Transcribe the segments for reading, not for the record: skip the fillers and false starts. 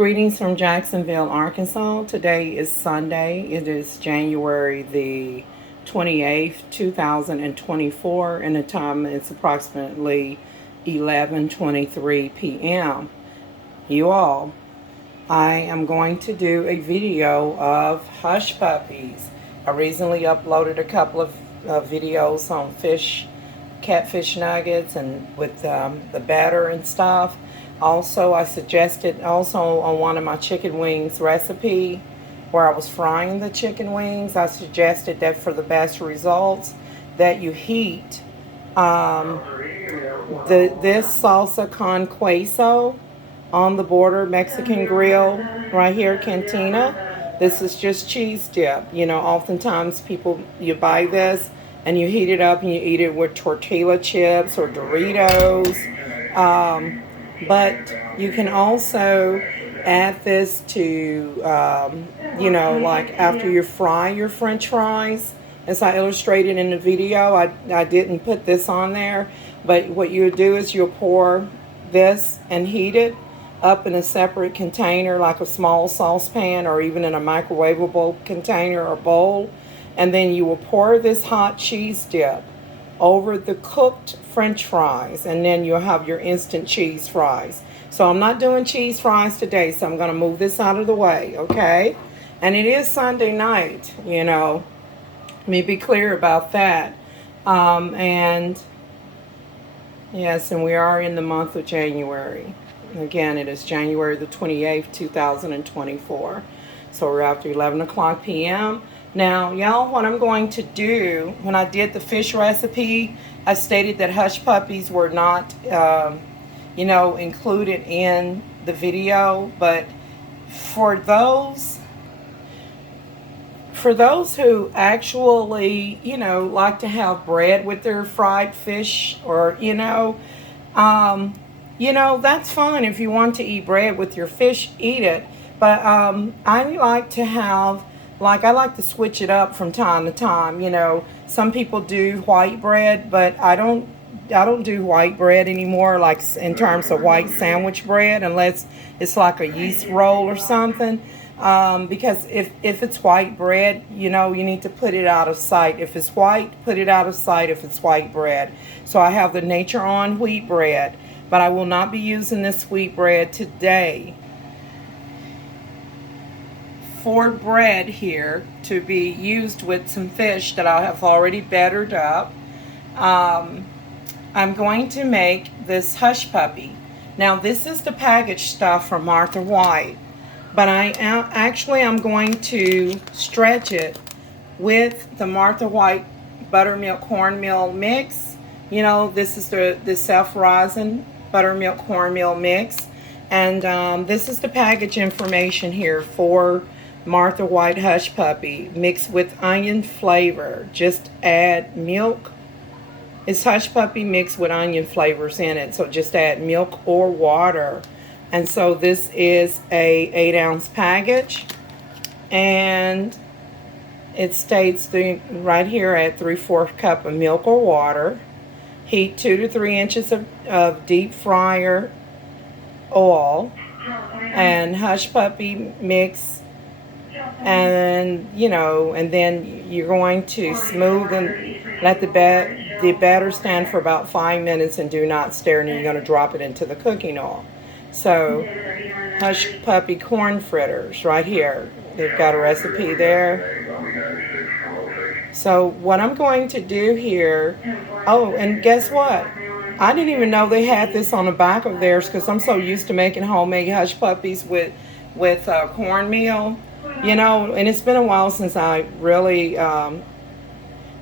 Greetings from Jacksonville, Arkansas. Today is Sunday. It is January the 28th, 2024, and the time is approximately 11:23 p.m. You all, I am going to do a video of hush puppies. I recently uploaded a couple of videos on catfish nuggets and with the batter and stuff. Also, I suggested also on one of my chicken wings recipe where I was frying the chicken wings, I suggested that for the best results that you heat this salsa con queso on the border Mexican grill right here, Cantina. This is just cheese dip. You know, oftentimes you buy this and you heat it up and you eat it with tortilla chips or Doritos. But you can also add this to, like after you fry your French fries. As I illustrated in the video, I didn't put this on there. But what you would do is you'll pour this and heat it up in a separate container, like a small saucepan or even in a microwavable container or bowl. And then you will pour this hot cheese dip over the cooked French fries, and then you'll have your instant cheese fries. So I'm not doing cheese fries today, so I'm going to move this out of the way, okay? And it is Sunday night, you know. Let me be clear about that. And yes, and we are in the month of January. Again, it is January the 28th, 2024. So we're after 11 o'clock p.m. Now, y'all, what I'm going to do, when I did the fish recipe, I stated that hush puppies were not, included in the video. But for those who actually, like to have bread with their fried fish, or, that's fine. If you want to eat bread with your fish, eat it. But I like to have, I like to switch it up from time to time. Some people do white bread, but I don't do white bread anymore, like in terms of white sandwich bread, unless it's like a yeast roll or something. Because if it's white bread, you need to put it out of sight. If it's white, put it out of sight if it's white bread. So I have the Nature On wheat bread, but I will not be using this wheat bread today for bread here to be used with some fish that I have already battered up. I'm going to make this hush puppy. Now, this is the packaged stuff from Martha White, but I'm going to stretch it with the Martha White buttermilk cornmeal mix. This is the self-rising buttermilk cornmeal mix, and this is the package information here for Martha White hush puppy mixed with onion flavor. Just add milk. It's hush puppy mixed with onion flavors in it, so just add milk or water. And so this is a 8-ounce package, and it states right here at 3/4 cup of milk or water. Heat 2 to 3 inches of deep fryer oil, and hush puppy mix. And and then you're going to smooth and let the batter stand for about 5 minutes, and do not stir, and then you're going to drop it into the cooking oil. So hush puppy corn fritters right here, they've got a recipe there. So what I'm going to do here, oh, and guess what, I didn't even know they had this on the back of theirs, because I'm so used to making homemade hush puppies with cornmeal. And it's been a while since I really,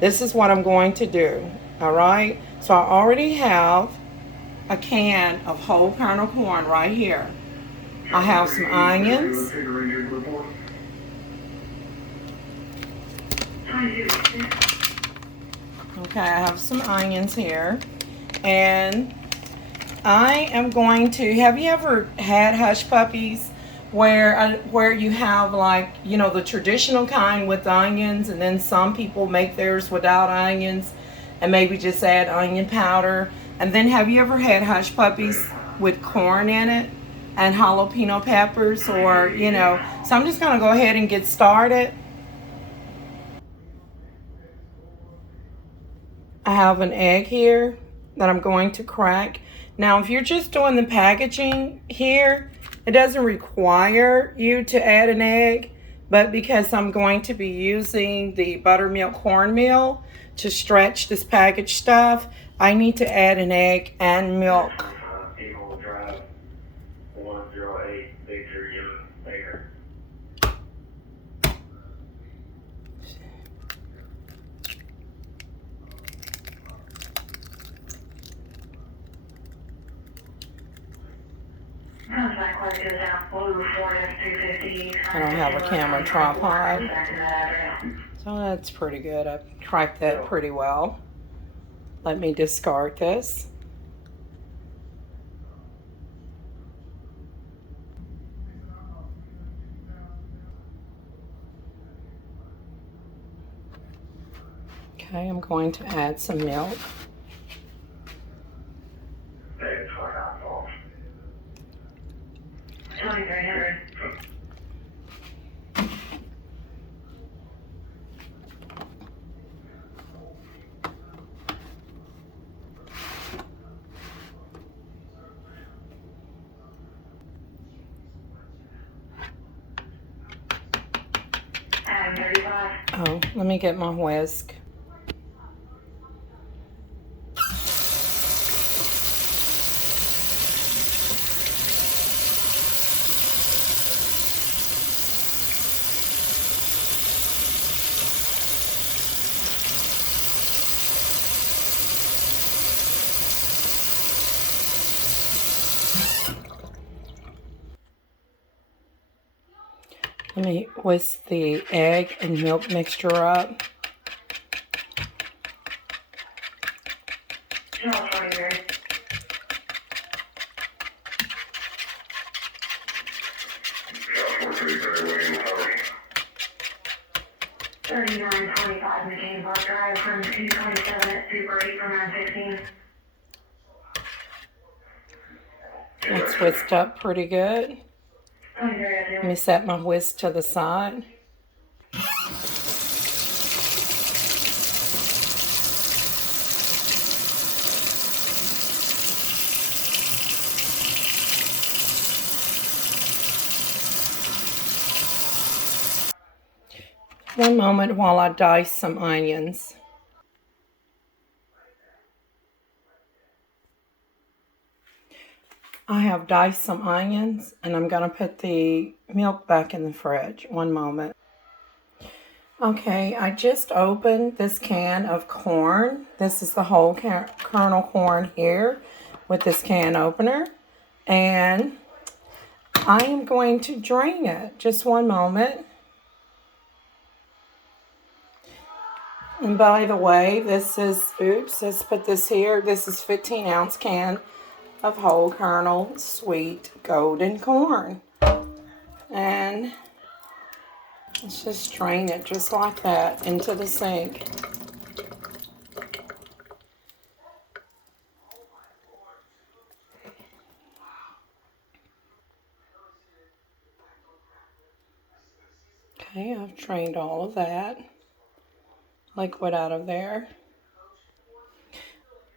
this is what I'm going to do, all right? So I already have a can of whole kernel corn right here. I have some onions. Okay, I have some onions here. And I am going to, have you ever had hush puppies where you have the traditional kind with onions, and then some people make theirs without onions and maybe just add onion powder? And then have you ever had hush puppies with corn in it? and jalapeno peppers, or, you know. So I'm just going to go ahead and get started. I have an egg here that I'm going to crack. Now, if you're just doing the packaging here, it doesn't require you to add an egg, but because I'm going to be using the buttermilk cornmeal to stretch this packaged stuff, I need to add an egg and milk. Drive 108 Baker. I don't have a camera tripod, so that's pretty good. I cracked that pretty well. Let me discard this. Okay, I'm going to add some milk. Oh, let me get my whisk. Let me whisk the egg and milk mixture up. It's whisked up pretty good. Let me set my whisk to the side. One moment while I dice some onions. I have diced some onions, and I'm going to put the milk back in the fridge. One moment. Okay, I just opened this can of corn. This is the whole kernel corn here with this can opener. And I am going to drain it. Just one moment. And by the way, this is, oops, let's put this here. This is 15-ounce can of whole kernel sweet golden corn. And let's just drain it just like that into the sink. Okay, I've drained all of that liquid out of there.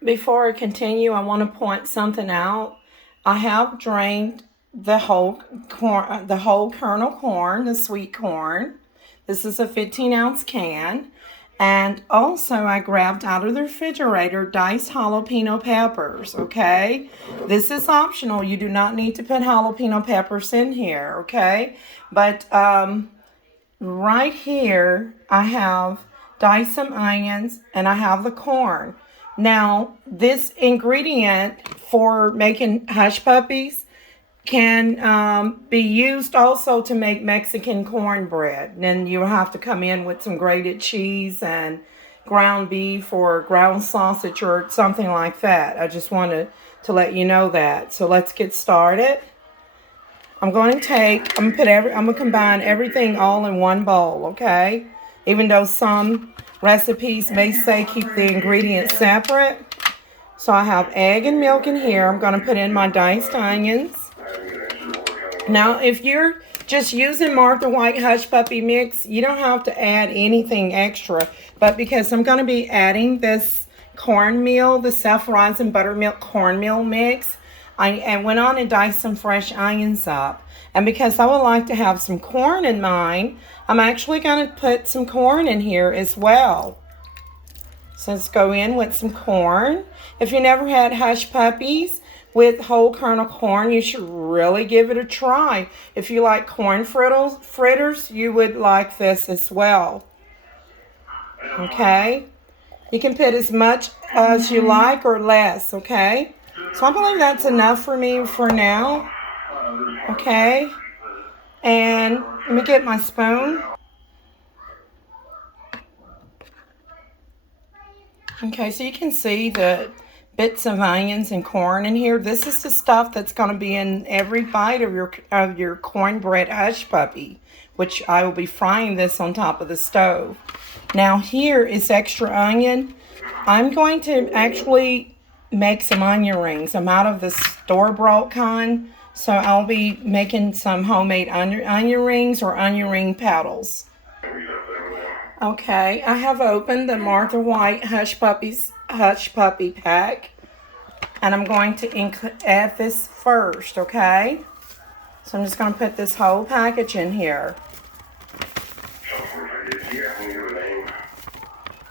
Before I continue, I want to point something out. I have drained the whole kernel corn, the sweet corn. This is a 15-ounce can. And also I grabbed out of the refrigerator diced jalapeno peppers, okay? This is optional. You do not need to put jalapeno peppers in here, okay? But right here I have diced some onions and I have the corn. Now, this ingredient for making hush puppies can be used also to make Mexican cornbread. Then you have to come in with some grated cheese and ground beef or ground sausage or something like that. I just wanted to let you know that. So let's get started. I'm going to combine everything all in one bowl, okay? Even though some recipes may say keep the ingredients separate. So I have egg and milk in here. I'm going to put in my diced onions. Now, if you're just using Martha White Hush Puppy Mix, you don't have to add anything extra. But because I'm going to be adding this cornmeal, the self-rising buttermilk cornmeal mix, I went on and diced some fresh onions up. And because I would like to have some corn in mine, I'm actually going to put some corn in here as well. So let's go in with some corn. If you never had Hush Puppies with whole kernel corn, you should really give it a try. If you like corn fritters, you would like this as well. Okay? You can put as much as you like or less, okay? So I believe that's enough for me for now. Okay? And let me get my spoon. Okay, so you can see the bits of onions and corn in here. This is the stuff that's going to be in every bite of your cornbread Hush Puppy, which I will be frying this on top of the stove. Now here is extra onion. I'm going to actually make some onion rings. I'm out of the store-bought kind, so I'll be making some homemade onion rings or onion ring paddles. Okay, I have opened the Martha White Hush Puppy pack, and I'm going to add this first, okay? So I'm just going to put this whole package in here.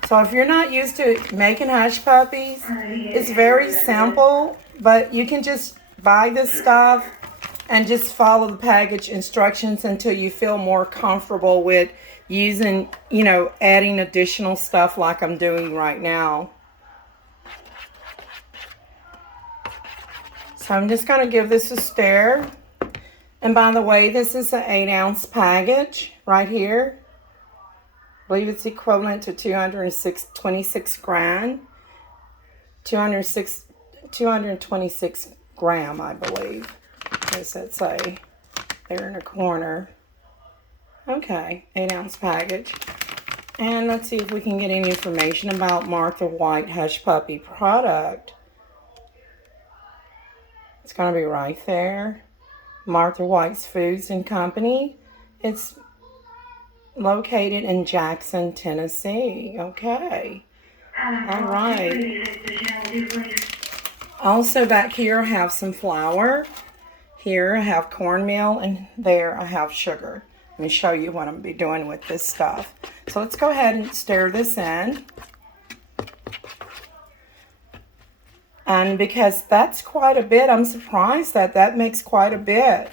So if you're not used to making Hush Puppies, it's very simple, but you can just buy this stuff and just follow the package instructions until you feel more comfortable with using, you know, adding additional stuff like I'm doing right now. So I'm just going to give this a stir. And by the way, this is an 8-ounce package right here. I believe it's equivalent to 226 gram. 226 gram, I believe. What does that say? There in the corner. Okay, 8-ounce package. And let's see if we can get any information about Martha White Hush Puppy product. It's going to be right there. Martha White's Foods and Company. It's located in Jackson, Tennessee. Okay. All right. Also back here I have some flour. Here I have cornmeal, and there I have sugar. Let me show you what I'm going to be doing with this stuff. So let's go ahead and stir this in. And because that's quite a bit, I'm surprised that that makes quite a bit.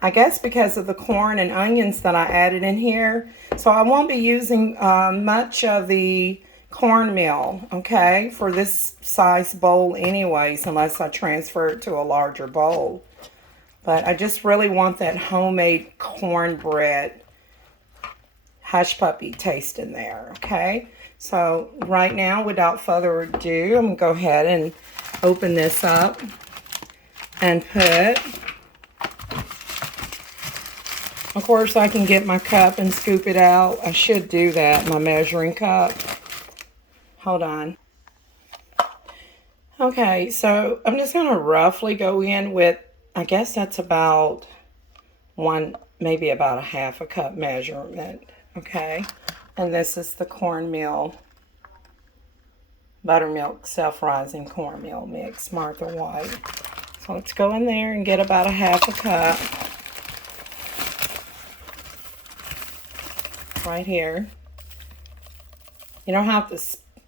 I guess because of the corn and onions that I added in here. So I won't be using much of the cornmeal, okay, for this size bowl anyways, unless I transfer it to a larger bowl. But I just really want that homemade cornbread Hush Puppy taste in there, okay? So right now, without further ado, I'm going to go ahead and open this up and put... Of course, I can get my cup and scoop it out. I should do that, my measuring cup. Hold on. Okay, so I'm just going to roughly go in with, I guess that's about maybe about a half a cup measurement, okay? And this is the cornmeal, buttermilk, self-rising cornmeal mix, Martha White. So let's go in there and get about a half a cup. Right here. You don't have to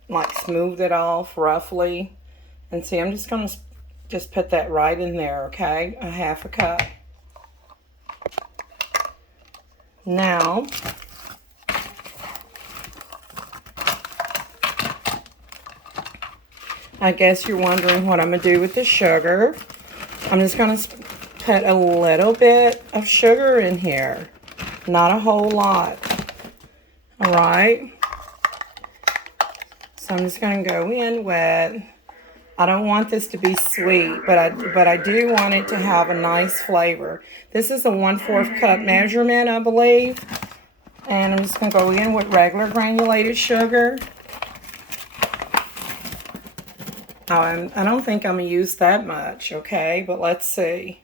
like smooth it off roughly. And see, I'm just going to just put that right in there, okay? A half a cup. Now, I guess you're wondering what I'm going to do with the sugar. I'm just going to put a little bit of sugar in here. Not a whole lot. All right. So I'm just going to go in with, I don't want this to be sweet, but I do want it to have a nice flavor. This is a 1/4 cup measurement, I believe. And I'm just going to go in with regular granulated sugar. I don't think I'm going to use that much, okay? But let's see.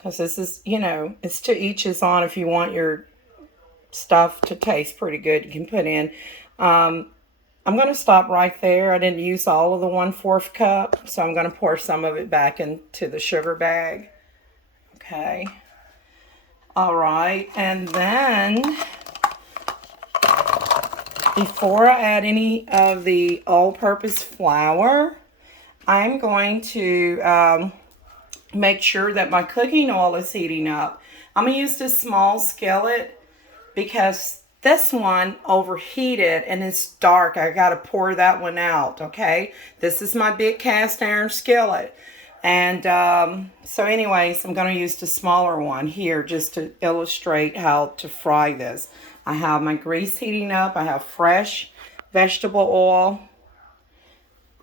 because this is, you know, it's to each his own. If you want your stuff to taste pretty good, you can put in. I'm going to stop right there. I didn't use all of the 1/4 cup, so I'm going to pour some of it back into the sugar bag. Okay. All right, and then before I add any of the all-purpose flour, I'm going to make sure that my cooking oil is heating up. I'm going to use this small skillet because this one overheated and it's dark. I got to pour that one out, okay? This is my big cast iron skillet. And so anyways, I'm going to use the smaller one here just to illustrate how to fry this. I have my grease heating up. I have fresh vegetable oil.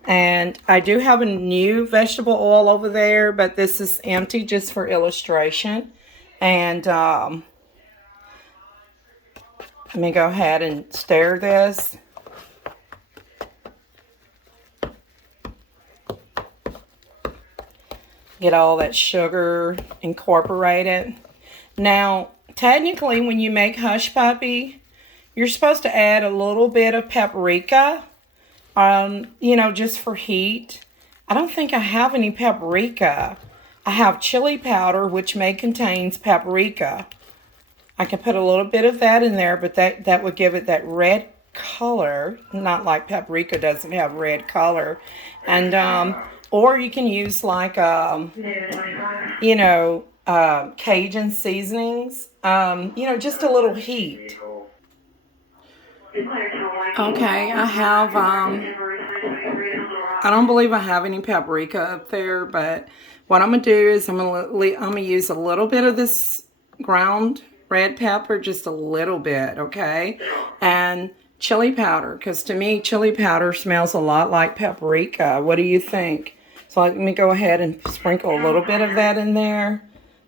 And I do have a new vegetable oil over there, but this is empty just for illustration. And let me go ahead and stir this. Get all that sugar incorporated. Now, technically, when you make hush puppy, you're supposed to add a little bit of paprika, you know, just for heat. I don't think I have any paprika. I have chili powder, which may contain paprika. I can put a little bit of that in there, but that would give it that red color. Not like paprika doesn't have red color. And or you can use like you know, Cajun seasonings. You know, just a little heat. Okay, I have I don't believe I have any paprika up there, but what I'm gonna do is I'm gonna use a little bit of this ground red pepper, just a little bit, okay? And chili powder, because to me, chili powder smells a lot like paprika. What do you think? So let me go ahead and sprinkle a little bit of that in there.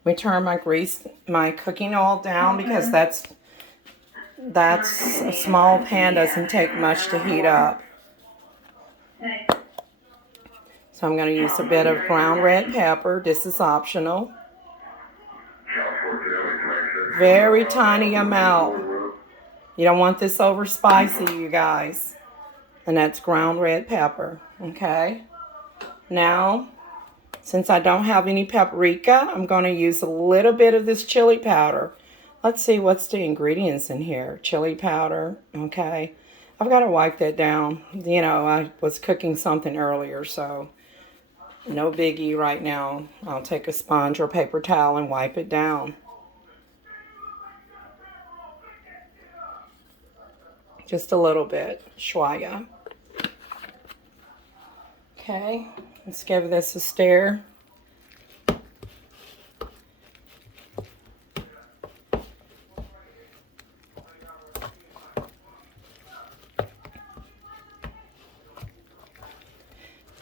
Let me turn my cooking oil down because that's a small pan, doesn't take much to heat up. So I'm going to use a bit of ground red pepper. This is optional. Very tiny amount. You don't want this over spicy, you guys. And that's ground red pepper, okay? Now, since I don't have any paprika, I'm going to use a little bit of this chili powder. Let's see what's the ingredients in here. Chili powder, okay. I've got to wipe that down. You know, I was cooking something earlier, so no biggie right now. I'll take a sponge or paper towel and wipe it down. Just a little bit, shwaya. Okay, let's give this a stir.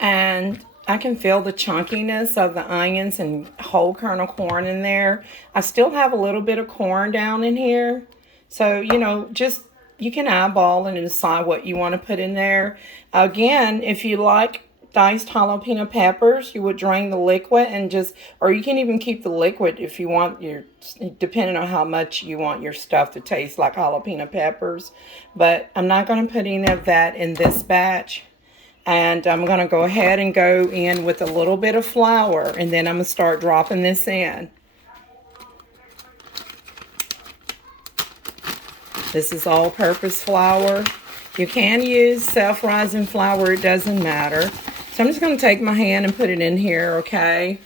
And I can feel the chunkiness of the onions and whole kernel corn in there. I still have a little bit of corn down in here. So, you know, just you can eyeball and decide what you want to put in there. Again, if you like diced jalapeno peppers, you would drain the liquid and just, or you can even keep the liquid if you want your, depending on how much you want your stuff to taste like jalapeno peppers. But I'm not going to put any of that in this batch. And I'm going to go ahead and go in with a little bit of flour, and then I'm going to start dropping this in. This is all-purpose flour. You can use self-rising flour, it doesn't matter. So I'm just going to take my hand and put it in here, okay?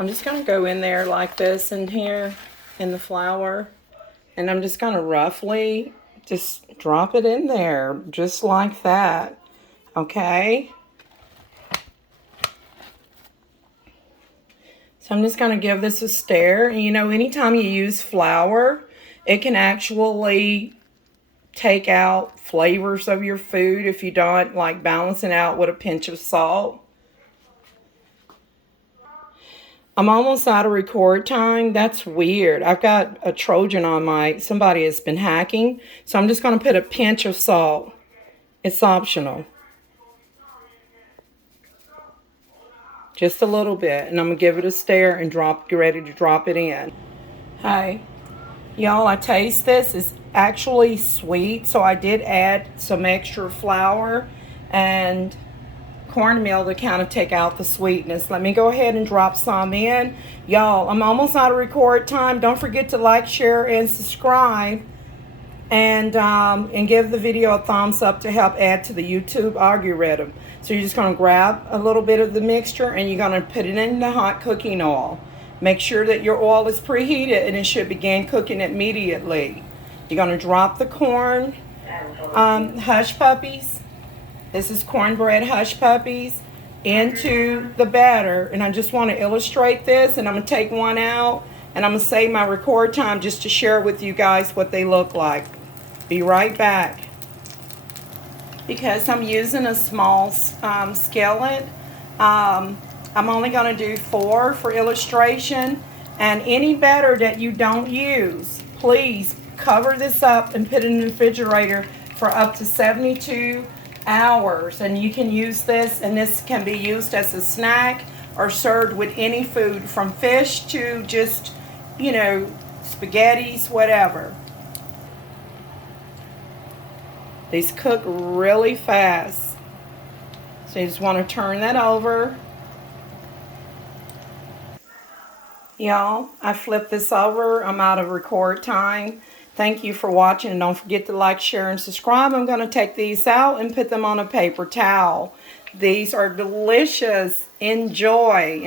I'm just going to go in there like this in here, in the flour. And I'm just going to roughly just drop it in there, just like that. Okay, so I'm just going to give this a stir. And you know, anytime you use flour, it can actually take out flavors of your food if you don't like balancing out with a pinch of salt. I'm almost out of record time. That's weird. I've got a Trojan on somebody has been hacking. So I'm just going to put a pinch of salt. It's optional. Just a little bit. And I'm going to give it a stir and get ready to drop it in. Hey, y'all, I taste this. It's actually sweet, so I did add some extra flour and cornmeal to kind of take out the sweetness. Let me go ahead and drop some in. Y'all, I'm almost out of record time. Don't forget to like, share, and subscribe. And give the video a thumbs up to help add to the YouTube algorithm. So you're just going to grab a little bit of the mixture and you're going to put it in the hot cooking oil. Make sure that your oil is preheated and it should begin cooking immediately. You're going to drop the corn hush puppies. This is cornbread hush puppies into the batter. And I just want to illustrate this, and I'm going to take one out and I'm going to save my record time just to share with you guys what they look like. Be right back. Because I'm using a small skillet, I'm only going to do 4 for illustration. And any batter that you don't use, please cover this up and put it in the refrigerator for up to 72 hours. And you can use this, and this can be used as a snack or served with any food, from fish to just, you know, spaghettis, whatever. These cook really fast. So you just want to turn that over. Y'all, I flipped this over. I'm out of record time. Thank you for watching, and don't forget to like, share, and subscribe. I'm going to take these out and put them on a paper towel. These are delicious. Enjoy.